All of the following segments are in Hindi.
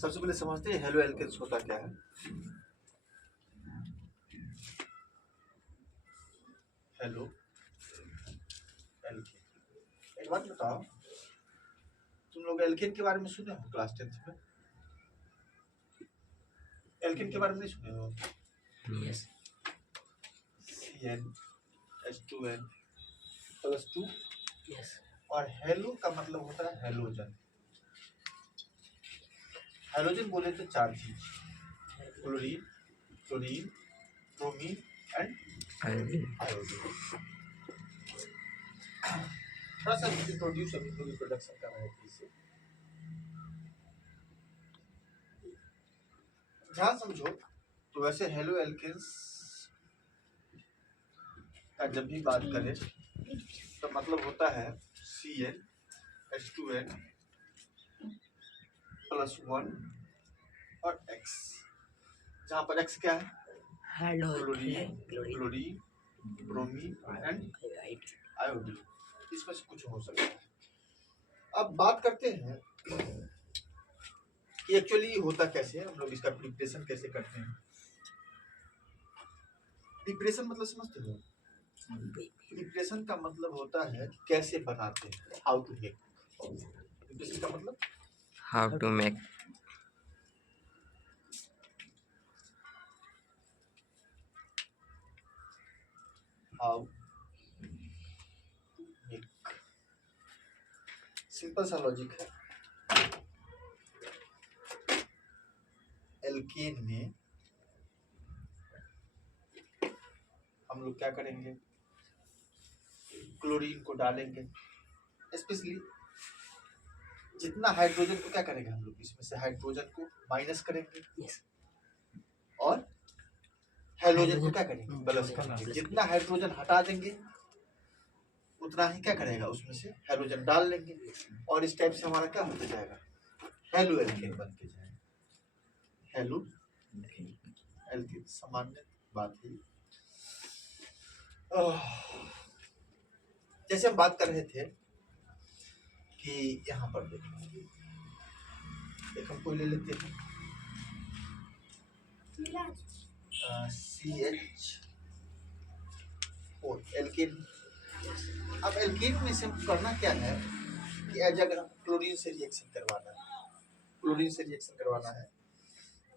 सबसे पहले समझते हैं हेलो एल्केन्स होता क्या है। हेलो एल्केन, एक बात बताओ, तुम लोग एल्केन के बारे में सुने हो क्लास 10th में? एल्केन के बारे में नहीं सुने हो? यस। CnH2n +2। यस। और हेलो का मतलब होता है हेलोजन। हेलोजन बोले तो चार चीज, chlorine, chlorine, bromine and iodine. थोड़ा सा इंट्रोड्यूस अभी तो इंट्रोडक्शन कर रहे थे इसे, ध्यान समझो। तो वैसे हेलो एल्केन्स का जब भी बात करें तो मतलब होता है CnH2n +1 और X, जहाँ पर X क्या है? Chlorine, chlorine, bromine and iodine. इसमें से कुछ हो सकता है। अब बात करते हैं कि एक्चुअली होता कैसे है, हम लोग इसका प्रिपरेशन कैसे करते हैं। प्रिपरेशन मतलब समझते हो? प्रिपरेशन का मतलब होता है कि कैसे बनाते हैं, हाउ टू मेक। प्रिपरेशन का मतलब how to make. How make, simple सा लॉजिक है। एल्केन में हम लोग क्या करेंगे, क्लोरीन को डालेंगे, स्पेशली जितना हाइड्रोजन को क्या करेंगे हम लोग, इसमें से हाइड्रोजन को माइनस करेंगे। यस। और हेलोजन को क्या करेंगे, प्लस करेंगे। जितना हाइड्रोजन हटा देंगे उतना ही क्या करेगा, उसमें से हेलोजन डाल लेंगे, और इस टाइप से हमारा क्या होता जाएगा, हेलो एल्केन बन के जाएगा। हेलो एल्केन सामान्य बात है। जैसे हम बात कर रहे थे कि यहाँ पर देखो, एक हम कोई ले लेते हैं CH4 एल्केन। अब एल्केन में से करना क्या है कि अगर क्लोरीन से रिएक्शन करवाना है, क्लोरीन से रिएक्शन करवाना है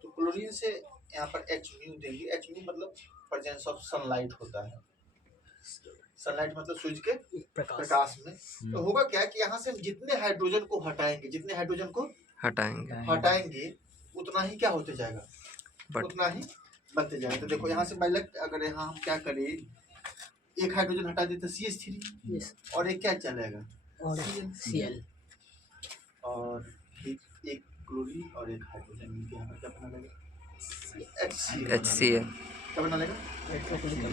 तो क्लोरीन से यहाँ पर HMu देंगे। HMu मतलब प्रेजेंस ऑफ सनलाइट होता है। सनलाइट मतलब सूरज के प्रकाश में। तो होगा क्या कि यहाँ से हम जितने हाइड्रोजन को हटाएंगे, जितने हाइड्रोजन को हटाएंगे उतना ही क्या होते जाएगा, उतना ही बनते जाएगा। तो देखो यहाँ से पहले अगर यहाँ हम क्या करें, एक हाइड्रोजन हटा देते CH3 और एक क्या चलेगा Cl, और एक क्लोरीन और एक हाइड्रोजन मिलकर यहाँ पर क्या बना लेगा, HCl। क्या बना लेगा,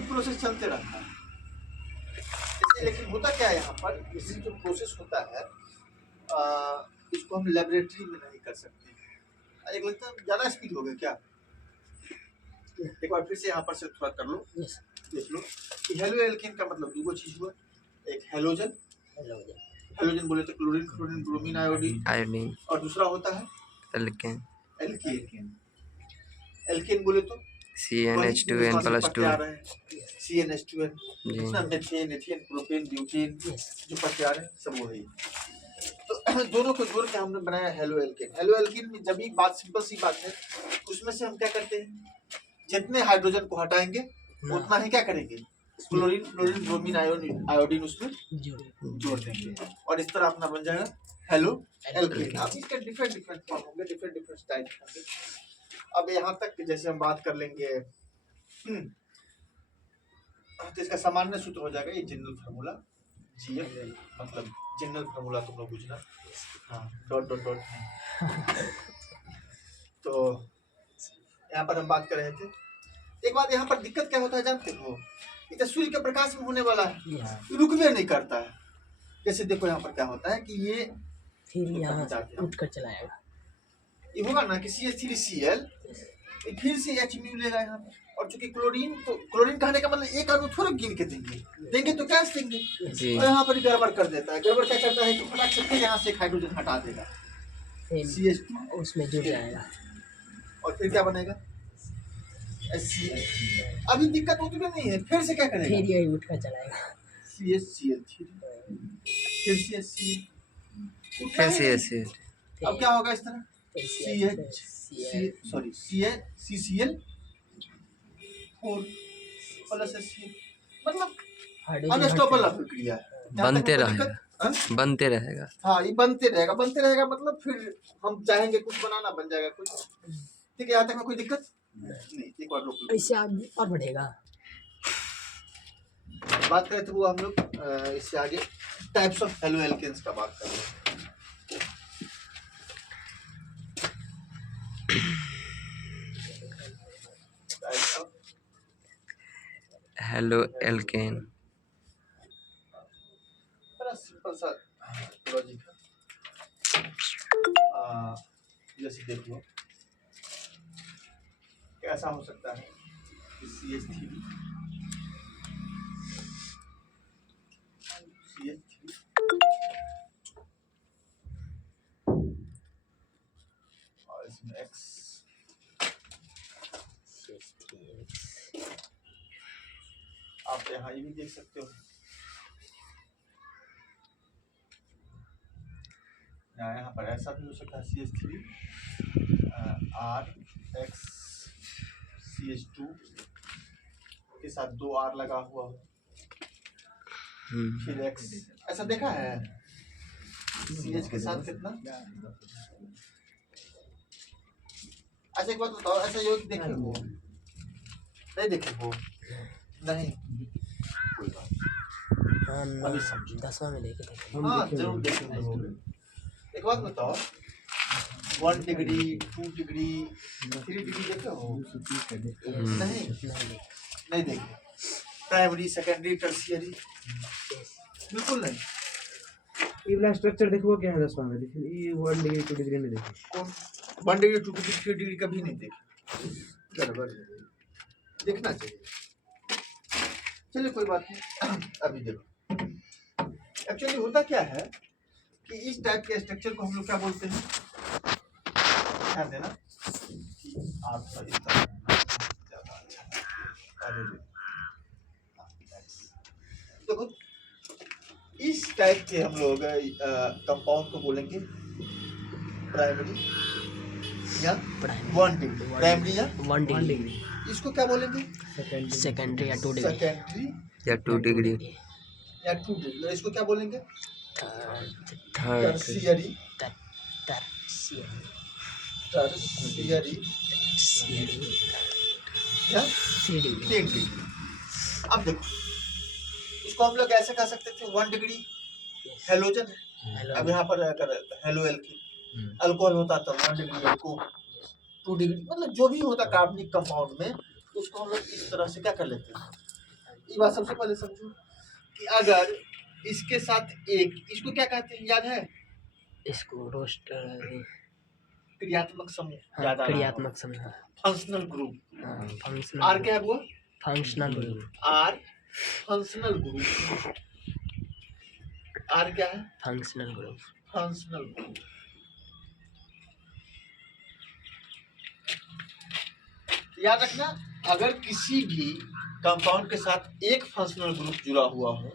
प्रोसेस चलते रहता है। लेकिन होता क्या है यहाँ पर, इसी जो प्रोसेस होता है इसको हम लेबोरेटरी में नहीं कर सकते। एक लगता है ज्यादा स्पीड हो गया क्या, एक बार फिर से यहाँ पर से थोड़ा कर लो। देख लो कि हेलो एल्केन का मतलब दो चीज हुआ, एक हेलोजन, हेलोजन बोले तो क्लोरीन, क्लोरीन, ब्रोमीन, आयोडीन, और दूसरा होता है एल्केन। एल्केन बोले तो CnH2n +2, CnH2n, methane, ethane, propane, butane जो पढ़ते आ रहे हैं सब वही। तो दोनों को जोड़ के हमने बनाया हेलो एल्केन। हेलो एल्केन में जब भी बात सिंपल सी बात है, उसमें से हम क्या करते हैं, जितने हाइड्रोजन को हटाएंगे उतना ही क्या करेंगे, क्लोरीन, क्लोरीन, ब्रोमीन, आयोडीन उसमें जोड़ देंगे, और इस तरह अपना बन जाएगा हेलो एल्केन। अब इसके डिफरेंट डिफरेंट फॉर्म होंगे, डिफरेंट डिफरेंट टाइप होंगे। अब यहाँ तक जैसे हम बात कर लेंगे तो इसका सामान्य सूत्र हो जाएगा ये जनरल फार्मूला, GF मतलब जनरल फार्मूला तुम लोग बुझना, हाँ डॉट डॉट डॉट। तो यहाँ पर हम बात कर रहे थे, एक बात यहाँ पर दिक्कत क्या होता है जानते हो, ये सूर्य के प्रकाश में होने वाला है, रुकवे नहीं करता है। जैसे देखो यहाँ पर क्या होता है कि ये फिर यहाँ उठ कर चला आएगा, ये होगा ना कि CH3Cl फिर से HMu लेगा यहाँ पर, और चूंकि क्लोरीन, तो क्लोरीन कहने का मतलब एक अणु थोड़ा गिन के देंगे तो क्या देंगे, और यहाँ पर गड़बड़ कर देता है। गड़बड़ क्या करता है कि फटाक से यहाँ से हाइड्रोजन हटा देगा, फिर CH2 उसमें जुड़ जाएगा। और फिर क्या बनेगा HCl। अभी दिक्कत उतनी नहीं है, फिर से क्या फिर करेगा यही उठ कर चलाएगा। CHCl3 फिर CHCl उतना फिर ही से नहीं। ऐसे अब क्या होगा इस तरह CCl 4 प्लस HCl, मतलब हाइड्रोजन अनस्टॉपेबल प्रक्रिया है। जहाँ तक बनते हमको रहेगा। दिक्कत- हाँ? बनते रहेगा। हाँ, ये बनते रहेगा मतलब फिर हम चाहेंगे कुछ बनाना बन जाएगा कुछ। ठीक है, यहाँ तक में कोई दिक्कत नहीं। एक बार रोक लो। इससे आगे और बढ़ेगा। बात करें तो वो हम लोग इससे आगे टाइप्स ऑफ हेलो एल्केन्स का बात कर रहे हैं। Types of halo alkane. बड़ा सिंपल सा लॉजिक है। जैसे देख लो कैसा हो सकता है CH3 और इसमें X आप यहाँ ये भी देख सकते हो। यहाँ पर ऐसा भी हो सकता है CH3 RX CH2 के साथ 2 R लगा हुआ हो, फिर X ऐसा देखा है CH के साथ कितना। अच्छा एक बात बताओ, ऐसा योग देखे हो नहीं देखे हो नहीं कोई बात हाँ अभी समझो। 10वां में देखे थे। हाँ जरूर देखेंगे वो। एक बात बताओ 1 डिग्री 2 डिग्री 3 डिग्री देखे हो नहीं नहीं देखे। प्राइमरी सेकेंडरी टर्शियरी बिल्कुल नहीं। ये वाला स्ट्रक्चर देखो क्या है 10वां में, देखिए ये 1 डिग्री 2 डिग्री में देखिए। कौन 1 डिग्री 2 डिग्री 3 डिग्री कभी नहीं देखे। गड़बड़ है, देखना चाहिए। चलिए कोई बात नहीं। अभी देखो एक्चुअली होता क्या है कि इस टाइप के स्ट्रक्चर को हम लोग क्या बोलते हैं, ध्यान देना कि आपका इस तरह ज़्यादा अच्छा है। अरे देखो इस टाइप के हम लोग कंपाउंड को बोलेंगे प्राइमरी या 1 डिग्री, प्राइमरी या 1 डिग्री, इसको क्या बोलेंगे सेकेंडरी या 2 डिग्री, सेकेंडरी या 2 डिग्री। या 2 डिग्री। और इसको क्या बोलेंगे थर्ड, टर्शियरी टर्शियरी, टर्शियरी या 3 डिग्री। 3 डिग्री। अब देखो इसको हम लोग ऐसे कह सकते थे 1 डिग्री हेलोजन है। अब यहाँ पर अगर हेलो एल्कीन अल्कोहल होता तो 1 डिग्री अल्को, 2 डिग्री मतलब जो भी होता कार्बनिक कंपाउंड में, तो उसको हम लोग इस तरह से क्या कर लेते हैं। ये बात सबसे पहले समझो कि अगर इसके साथ एक इसको क्या कहते हैं याद है, इसको रोस्ट क्रियात्मक समूह, हाँ, क्रियात्मक समूह, फंक्शनल ग्रुप। फंक्शनल, आर क्या है वो, functional group, R functional group. R क्या है, फंक्शनल ग्रुप। Functional group. याद रखना अगर किसी भी कंपाउंड के साथ एक फंक्शनल ग्रुप जुड़ा हुआ हो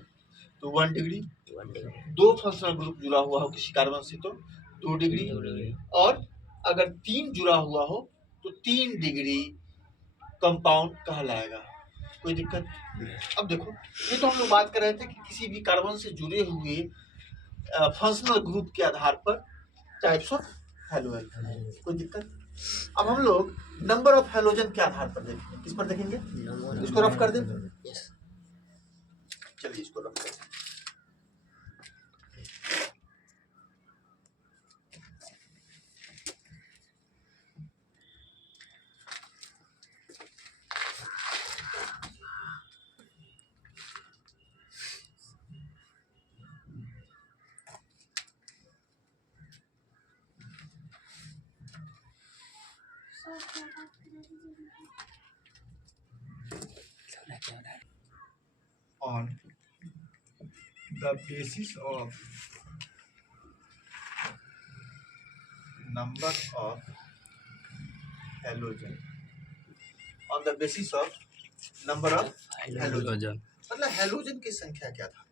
तो 1 डिग्री, 1 डिग्री, 2 फंक्शनल ग्रुप जुड़ा हुआ हो किसी कार्बन से तो 2 डिग्री, 2 डिग्री, और अगर 3 जुड़ा हुआ हो तो 3 डिग्री कंपाउंड कहलाएगा। कोई दिक्कत। अब देखो ये तो हम लोग बात कर रहे थे कि किसी भी कार्बन से जुड़े हुए फंक्शनल ग्रुप के आधार पर टाइप्स ऑफ हेलोजन। कोई दिक्कत। अब हम लोग नंबर ऑफ हेलोजन के आधार पर देखेंगे। किस पर देखेंगे, इसको रफ कर दें। यस, चलिए इसको रफ कर दें। On the basis of number of halogen on the basis of number of halogen. मतलब हेलोजन की संख्या क्या था,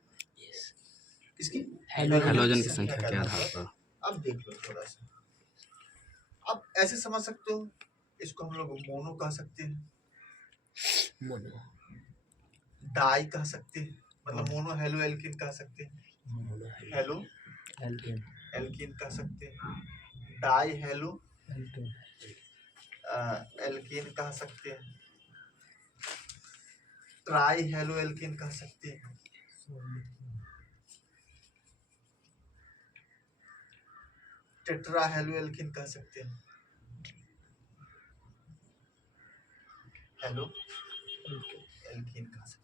किसकी हेलोजन की संख्या के आधार पर। अब देख लो थोड़ा सा, अब ऐसे समझ सकते हो, इसको हम लोग मोनो कह सकते हैं, मोनो डाई कह सकते हैं, मतलब मोनो हेलो एल्किन कह सकते हैं, हेलो एल्केन एल्किन कह सकते हैं, डाई हेलो एल्किन कह सकते हैं, ट्राई हेलो एल्किन कह सकते हैं, टेट्रा हेलो एल्किन कह सकते हैं, हेलो एल्किन कह सकते हैं।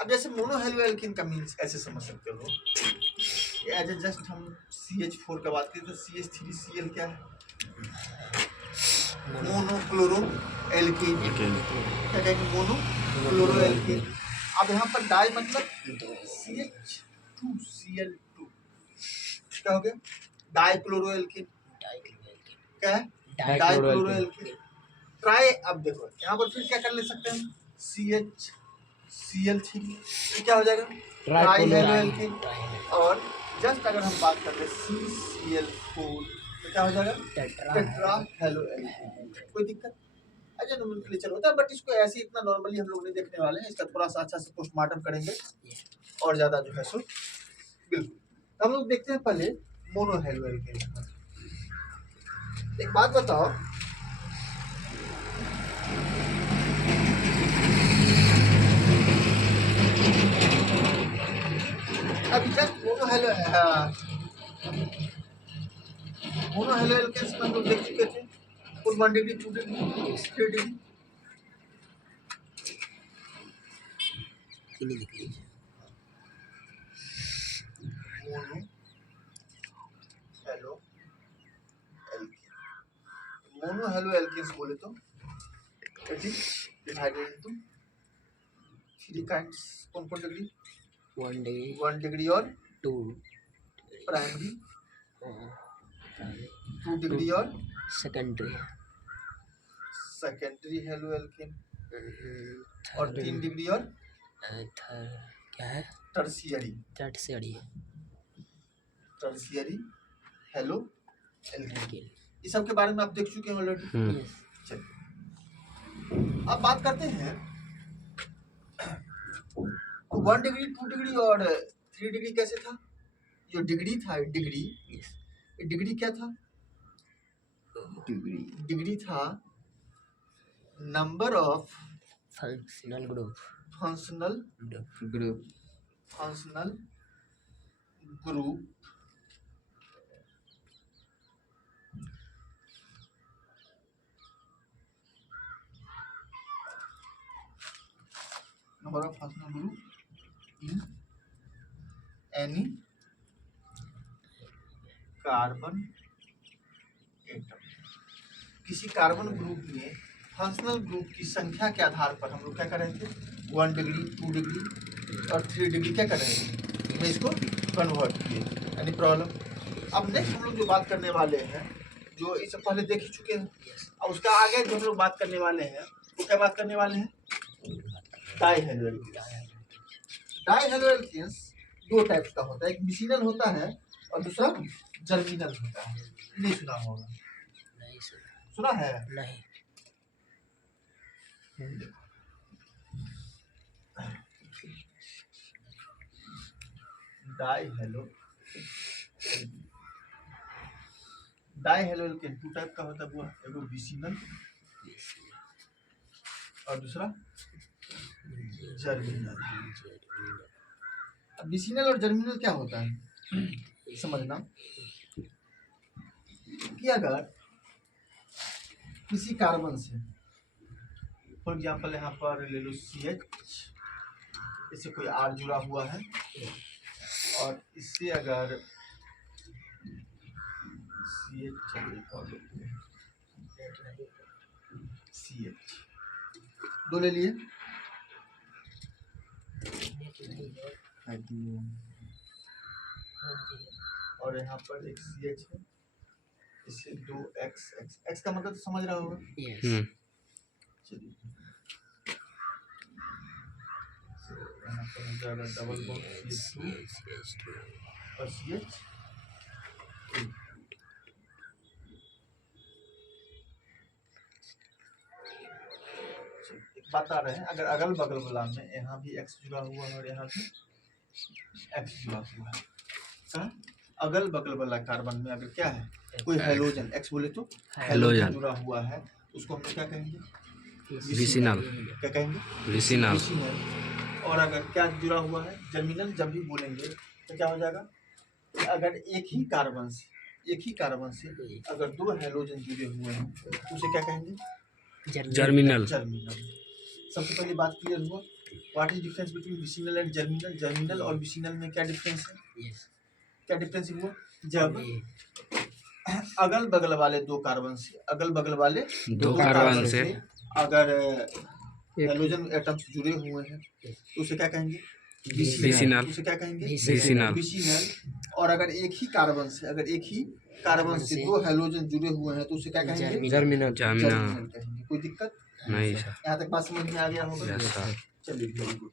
अब जैसे मोनो हेलो एल्किन का मीन्स ऐसे समझ सकते हो, एज जस्ट हम CH4 का बात करें तो CH3Cl क्या है, मोनोक्लोरो एल्कीन, क्या कहेंगे, मोनोक्लोरो एल्कीन। अब यहाँ पर डाई मतलब CH2Cl2, क्या हो गया, डाइक्लोरो एल्कीन, क्या है, डाइक्लोरो एल्कीन। ट्राई, अब देखो यहाँ पर फिर क्या कर ले सकते हैं, CHCl3, तो क्या हो जाएगा, ट्राई हेलो एल्कीन। और जस्ट अगर हम बात कर ले CCl4 तो क्या हो जाएगा, टेट्रा हेलो एल्कीन। कोई दिक्कत, अच्छा नोमेनक्लेचर होता है, बट इसको ऐसे इतना नॉर्मली हम लोग नहीं देखने वाले हैं, इसका थोड़ा सा अच्छा से पोस्टमार्टम करेंगे और ज्यादा जो है सो बिल्कुल। हम लोग देखते हैं पहले मोनो हेलो एल्कीन। एक बात बताओ, अभी जस्ट मोनो हेलो एल्केन्स में हम लोग देख चुके थे, कुल 1 degree 2 degree 3 degree. Mono halo alkane, mono halo alkanes बोले तो it is divided into 3 kinds. कौन कौन डिग्री, 1 डिग्री और 2 प्राइमरी, 2 डिग्री और सेकेंडरी सेकेंडरी हेलो एल्केन, और 3 डिग्री और क्या है, tertiary tertiary tertiary halo alkane. इस सब के बारे में आप देख चुके हैं ऑलरेडी। चलिए अब बात करते हैं, तो 1 डिग्री 2 डिग्री और 3 डिग्री कैसे था, जो डिग्री था, डिग्री क्या था, डिग्री था number of functional group functional group number of functional group in any carbon atom. किसी कार्बन ग्रुप में फंक्शनल ग्रुप की संख्या के आधार पर हम लोग क्या कर रहे थे, 1 डिग्री 2 डिग्री और 3 डिग्री क्या कर रहे थे, मैं इसको कन्वर्ट किए, यानी प्रॉब्लम। अब नेक्स्ट हम लोग जो बात करने वाले हैं, जो इससे पहले देख ही चुके हैं, और उसका आगे जो हम लोग बात करने वाले हैं वो क्या बात करने वाले हैं, di halo alkanes. Di halo alkanes 2 types का होता है, एक मिसिनल होता है और दूसरा जर्मिनल होता है। नहीं सुना होगा, नहीं सुना है, नहीं डाई हेलो एल्केन 2 टाइप का होता है, वो एगो विसिनल और दूसरा जर्मिनल। अब विसिनल और जर्मिनल क्या होता है समझना, कि अगर किसी कार्बन से, फॉर एग्जांपल यहाँ पर ले लो CH, इससे कोई R जुड़ा हुआ है, और इससे अगर CH 2 ले लिए, और यहाँ पर एक CH है, इससे 2x x का मतलब तो समझ रहा होगा। यस चलिए यहाँ पर हो जाएगा डबल बॉन्ड CH2 और CH एक बात आ रहे हैं, अगर अगल बगल वाला में यहाँ भी x जुड़ा हुआ है और यहाँ भी x जुड़ा हुआ है, हाँ? अगल बगल वाला कार्बन में अगर क्या है कोई हेलोजन x बोले तो हेलोजन जुड़ा हुआ है, उसको हम क्या कहेंगे? विसिनल। क्या कहेंगे? विसिनल। विसिनल। और अगर क्या जुड़ा हुआ है जर्मिनल, जब भी बोलेंगे तो क्या हो जाएगा? अगर एक ही कार्बन से अगर दो हेलोजन जुड़े हुए हैं तो उसे क्या कहेंगे? जर्मिनल। जर्मिनल। सबसे पहले बात क्लियर हुआ, what is difference between vicinal and germinal? Germinal और विसिनल में क्या डिफरेंस है? यस क्या डिफरेंस हुआ? जब अगल बगल वाले दो कार्बन से दो कार्बन से अगर हेलोजन एटम्स जुड़े हुए हैं तो उसे क्या कहेंगे? विसिनल। उसे क्या कहेंगे? विसिनल। विसिनल। और अगर एक ही कार्बन से दो हेलोजन जुड़े हुए हैं तो उसे क्या कहेंगे? जर्मिनल। जर्मिनल कहेंगे। कोई दिक्कत? नहीं सर। यहाँ तक बात समझ में आ गया होगा? Yes sir. चलिए वेरी गुड।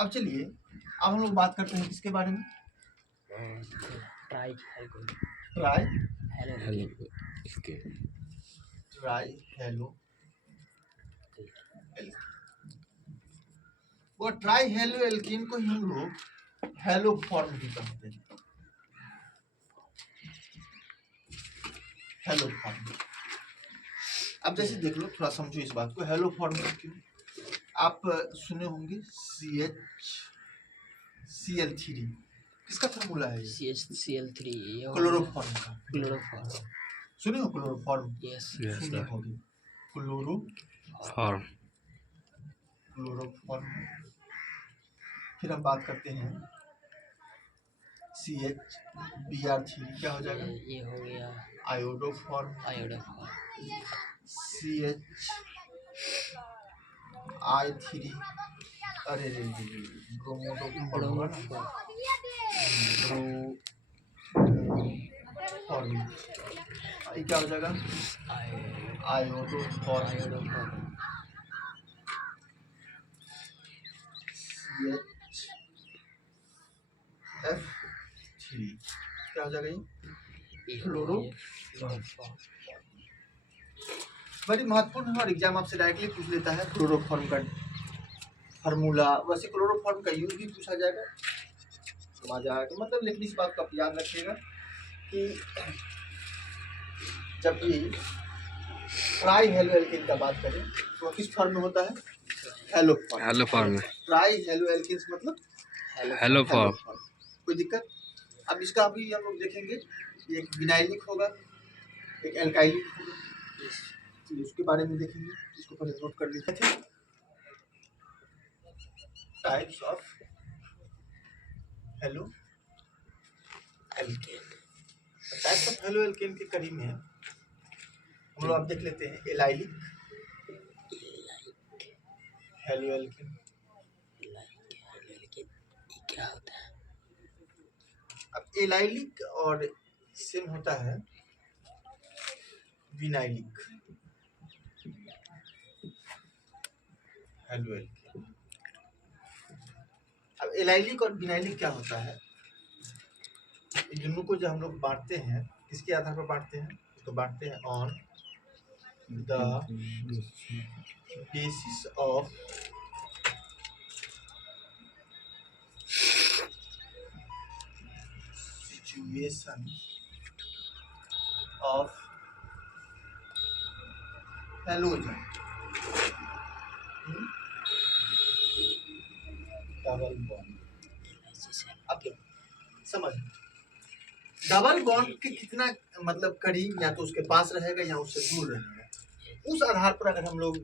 अब चलिए अब हम लोग बात करते हैं किसके बारे में? Try try hello try hello वो ट्राई हेलो एल्कीन को ही हम लोग हेलो फॉर्म भी कहते हैं। Hello form. अब जैसे देख लो, थोड़ा समझो इस बात को, हेलो फॉर्म क्यों? आप सुने होंगे CH Cl3 किसका फार्मूला है? CH3 क्लोरोफॉर्म का। क्लोरोफॉर्म। सुने हो क्लोरोफॉर्म? यस यस सुने सर। होंगे फॉर्म। क्लोरोफॉर्म। फिर हम बात करते हैं CHBr3 क्या हो जाएगा? ये हो गया आयोडोफॉर्म। CHI3 अरे रे ब्रोमोडोफॉर्म होगा ना? ब्रोमोफॉर्म ये क्या हो जाएगा? आयोडोफॉर्म। CHF3 क्या हो जाएगा? ये फ्लोरो। बड़ी महत्वपूर्ण है और एग्जाम आपसे डायरेक्टली पूछ लेता है क्लोरोफॉर्म का फार्मूला। वैसे क्लोरोफॉर्म का यूज भी पूछा जाएगा, समझ आया तो मतलब, लेकिन इस बात को आप याद रखिएगा कि जब भी ट्राई हेलो एल्कीन का बात करें तो किस फॉर्म में होता है? Hello form. हेलो फॉर्म में। ट्राई हेलो एल्कीन मतलब हेलो फॉर्म। कोई दिक्कत? अब इसका अभी हम लोग देखेंगे, एक विनाइलिक होगा, एक एल्काइलिक होगा, तो उसके बारे में देखेंगे। इसको पहले नोट कर लीजिए। Types of halo alkane. Types of halo alkane के करीब में हम लोग आप देख लेते हैं एलाइलिक हेलो एल्केन। क्या होता है? अब एलाइलिक और सेम होता है विनाइलिक हेलो एल्केन। अब एलाइलिक और विनाइलिक क्या होता है? इन दोनों को जो हम लोग बांटते हैं किसके आधार पर बांटते हैं? तो बांटते हैं on the basis of situation of halogen. Double bond. अब समझ, डबल बॉन्ड के कितना मतलब करीब, या तो उसके पास रहेगा या उससे दूर रहेगा, उस आधार पर अगर हम लोग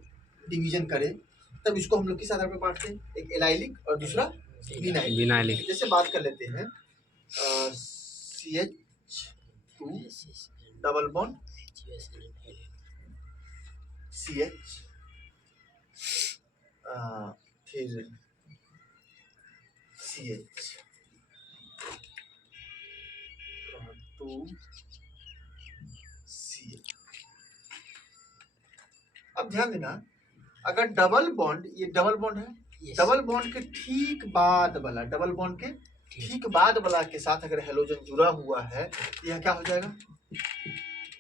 डिवीजन करें तब इसको हम लोग किस आधार पर बांटते हैं? एक एलाइलिक और दूसरा विनाइलिक। जैसे बात कर लेते हैं CH2 डबल बॉन्ड CH फिर CH Cl। अब ध्यान देना, अगर डबल बॉन्ड, ये डबल बॉन्ड है, Yes. डबल बॉन्ड के ठीक बाद वाला, डबल बॉन्ड के ठीक बाद वाला के साथ अगर हेलोजन जुड़ा हुआ है तो यह क्या हो जाएगा?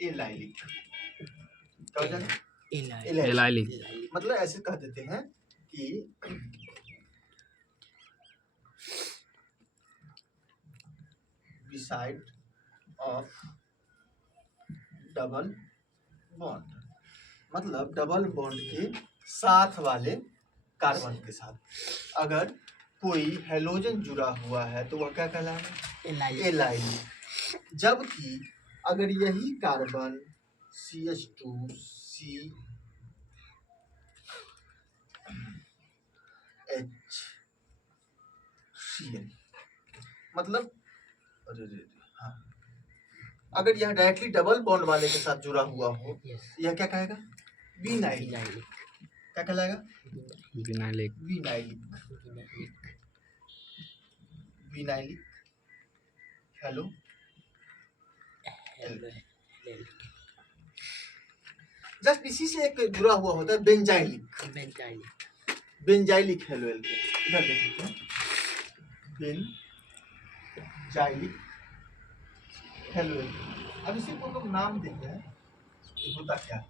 एलाइलिक। क्या हो जाएगा? एलाइलिक। मतलब ऐसे कह देते हैं कि बिसाइड ऑफ डबल बॉन्ड, मतलब डबल बॉन्ड के साथ वाले कार्बन के साथ अगर कोई हेलोजन जुड़ा हुआ है तो वह क्या कहलाएगा? एलाइलिक। जबकि अगर यही कार्बन CH2CH, मतलब हाँ, अगर यह डायरेक्टली डबल बॉन्ड वाले के साथ जुड़ा हुआ हो, यह क्या कहेगा? विनाइलिक। क्या कहलाएगा? विनाइलिक। विनाइलिक हेलो जस्ट इसी से एक जुड़ा हुआ होता है बेंजाइलिक। Benzylic halo alkane. इधर देखिए, बेंजाइलिक हेलो एल्केन। अब इसी को हम लोग नाम देते हैं, ये होता क्या है?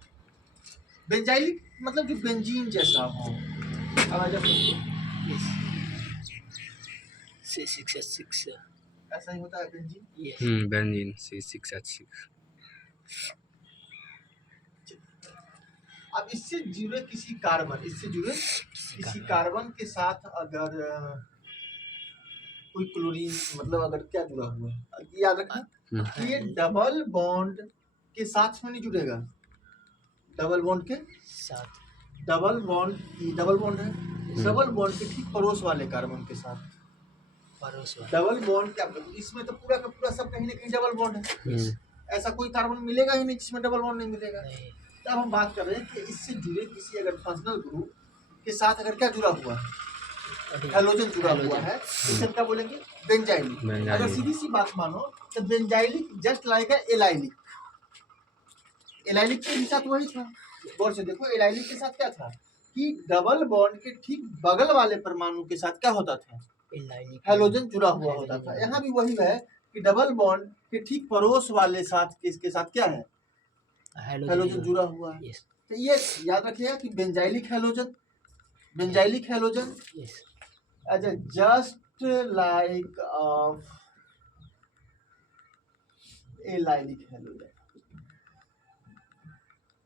बेंजाइलिक मतलब जो बेंजीन जैसा हो। अब आ जाओ, C6H6 ऐसा ही होता है बेंजीन। Benzene C6H6। अब इससे जुड़े किसी कार्बन, किसी कार्बन के साथ अगर कोई क्लोरीन, मतलब अगर क्या जुड़ा हुआ है, याद रखना कि ये डबल बॉन्ड के साथ में नहीं जुड़ेगा। डबल बॉन्ड के साथ, डबल बॉन्ड, ये डबल बॉन्ड है, डबल बॉन्ड के ठीक पड़ोस वाले कार्बन के साथ। डबल बॉन्ड क्या, इसमें तो पूरा का पूरा सब कहीं ना कहीं डबल बॉन्ड है। ऐसा कोई कार्बन मिलेगा ही नहीं जिसमें डबल बॉन्ड नहीं मिलेगा। तब हम बात कर रहे हैं कि इससे जुड़े किसी अगर फंक्शनल ग्रुप के साथ अगर क्या जुड़ा हुआ है, हेलोजन जुड़ा हुआ है, इसे क्या बोलेंगे? बेंजाइलिक। अगर सीधी सी बात मानो तो बेंजाइलिक जस्ट लाइक है एलाइलिक। एलाइलिक के साथ वही था। गौर से देखो, एलाइलिक के साथ क्या था कि डबल बॉन्ड के ठीक बगल वाले परमाणु के साथ क्या होता था? हेलोजन जुड़ा हुआ होता था। यहाँ भी वही है कि डबल बॉन्ड के ठीक पड़ोस वाले साथ के साथ क्या है? हेलोजन जुड़ा हुआ है। तो ये याद रखिएगा कि benzylic halogen as a just like of allylic halogen.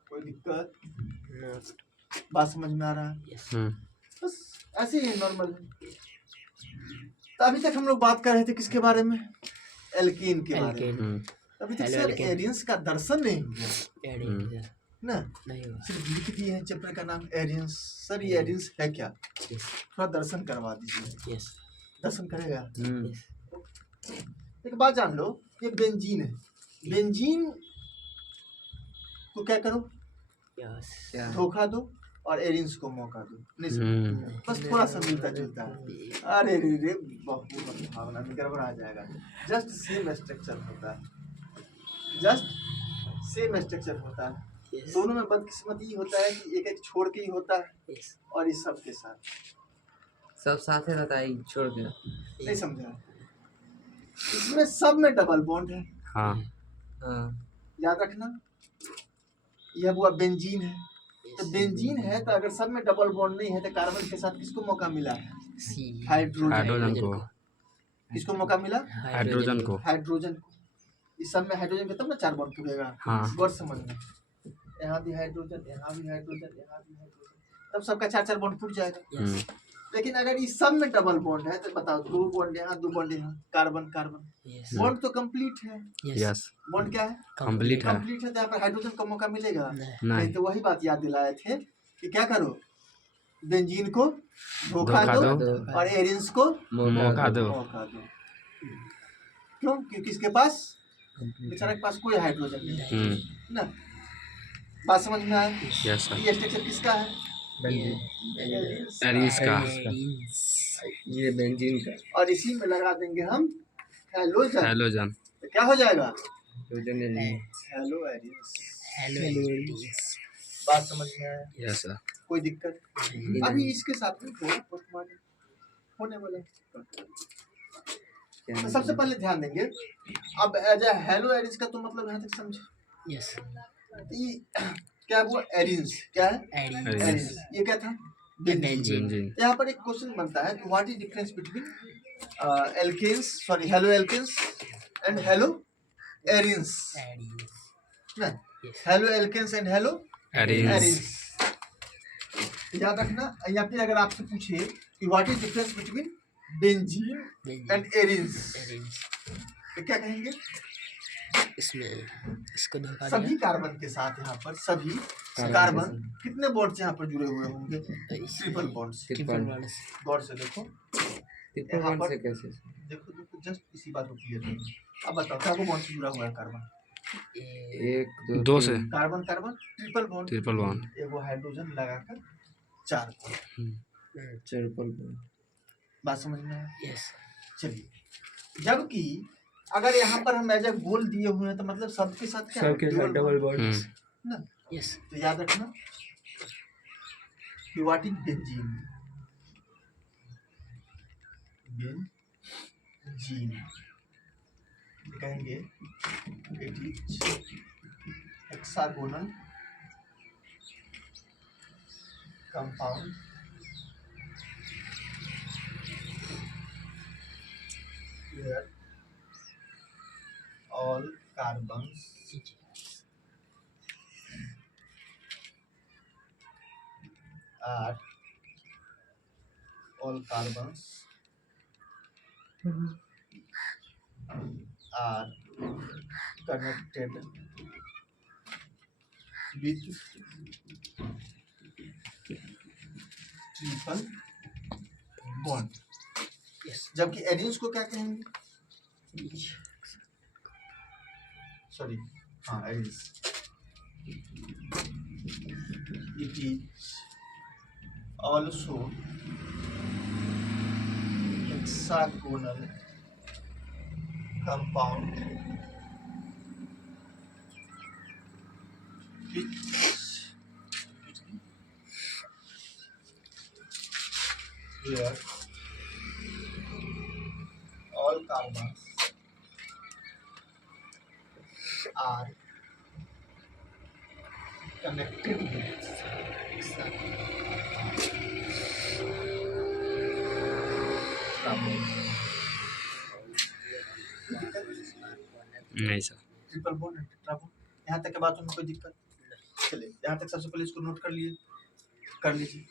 कोई दिक्कत? बात समझ में आ रहा है? बस ऐसे ही नॉर्मल है। तो अभी तक हम लोग बात कर रहे थे किसके बारे में? एल्कीन के बारे में। अभी तक सर एरियंस का दर्शन नहीं हुआ ना, सिर्फ लिख दिए हैं चैप्टर का नाम एरियंस। सर ये एरियंस है क्या? थोड़ा दर्शन करवा दीजिए। दर्शन करेगा? एक बात जान लो, ये बेंजीन है। बेंजीन को क्या करो? धोखा दो और एरियंस को मौका दो। नहीं बस थोड़ा सा मिलता जुलता है। अरे रे बहुत भावना में गड़बड़ आ जाएगा। जस्ट सेम स्ट्रक्चर होता है, दोनों में बदकिस्मती होता है कि एक एक छोड़ के ही होता है और इस सब के साथ सब साथ रहता है, छोड़ के नहीं समझा। इसमें सब में डबल बॉन्ड है। हाँ, याद रखना, यह हुआ बेंजीन है। तो बेंजीन है तो अगर सब में डबल बॉन्ड नहीं है तो कार्बन के साथ किसको मौका मिला है? हाइड्रोजन को। किसको मौका मिला? हाइड्रोजन को। इस सब में हाइड्रोजन के तब ना 4 बॉन्ड टूटेगा। हाँ। गौर समझना, यहाँ भी हाइड्रोजन, यहाँ भी हाइड्रोजन, यहाँ भी हाइड्रोजन, तब सबका 4 बॉन्ड टूट जाएगा। लेकिन अगर इस सब में डबल बॉन्ड है तो बताओ, 2 बॉन्ड यहाँ, 2 बॉन्ड यहाँ, कार्बन बॉन्ड तो कंप्लीट है। यस, बॉन्ड क्या है? कंप्लीट है। कंप्लीट है तो यहाँ पर हाइड्रोजन का मौका मिलेगा नहीं। तो वही बात याद दिलाए थे कि क्या करो, बेंजीन को धोखा दो और एरियंस को मौका दो। क्यों? क्योंकि इसके पास, बेचारा के पास कोई हाइड्रोजन नहीं है ना। बात समझ में आया? Yes sir. ये स्ट्रक्चर किसका है? एरियंस का। ये बेंजीन का। और इसी में लगा देंगे हम हेलोजन। हेलोजन। तो क्या हो जाएगा? Hydrogen element hello Aryans. Hello बात समझ में आया? Yes sir. कोई दिक्कत? अभी इसके साथ में थोड़ा बहुत माने होने वाला है। तो सबसे पहले ध्यान देंगे, अब एज ए हेलो एरियंस का तो मतलब यहाँ तक समझे। यस ये क्या वो एरियंस क्या है? एडिन एरियंस। ये क्या था? बेंजीन। Benzene benzene. यहाँ पर एक क्वेश्चन बनता है कि what is difference between alkanes sorry halo alkanes and halo arenes एडिन ना? Yes halo alkanes and halo arenes. Arenes. याद रखना, या फिर अगर आपसे पूछे कि what is difference between benzene benzene and arenes एडिन तो क्या कहेंगे? इसमें इसको धोखा सभी दिया कार्बन के साथ यहाँ पर सभी कार्बन कार्बन के साथ। कितने बॉन्ड यहाँ पर जुड़े हुए होंगे? Triple bonds. ट्रिपल बॉन्ड गौर से देखो, ट्रिपल यहाँ बॉन्ड पर से कैसे? देखो देखो जस्ट इसी बात को क्लियर करो। अब बताओ क्या बॉन्ड से जुड़ा हुआ है कार्बन? एक दो से carbon carbon triple bond, triple bond. एगो हाइड्रोजन लगाकर 4 बॉन्ड। Triple bond. बात समझ में आया? यस चलिए, जबकि अगर यहाँ पर हम एज ए गोल दिए हुए हैं तो मतलब सबके साथ क्या है? सबके साथ डबल बॉन्ड। ना? यस तो याद रखना कि व्हाट इज बेंजीन। बेंजीन कहेंगे it is hexagonal compound where all carbons are all carbons are connected with triple bond. Yes जबकि एरियंस को क्या कहेंगे? सॉरी, हाँ Aryans it is also hexagonal compound where all carbons are connected with carbon। नहीं sir. Triple bond and tetra bond, यहाँ तक के बातों में कोई दिक्कत? चलिए यहाँ तक सबसे पहले इसको नोट कर लीजिए।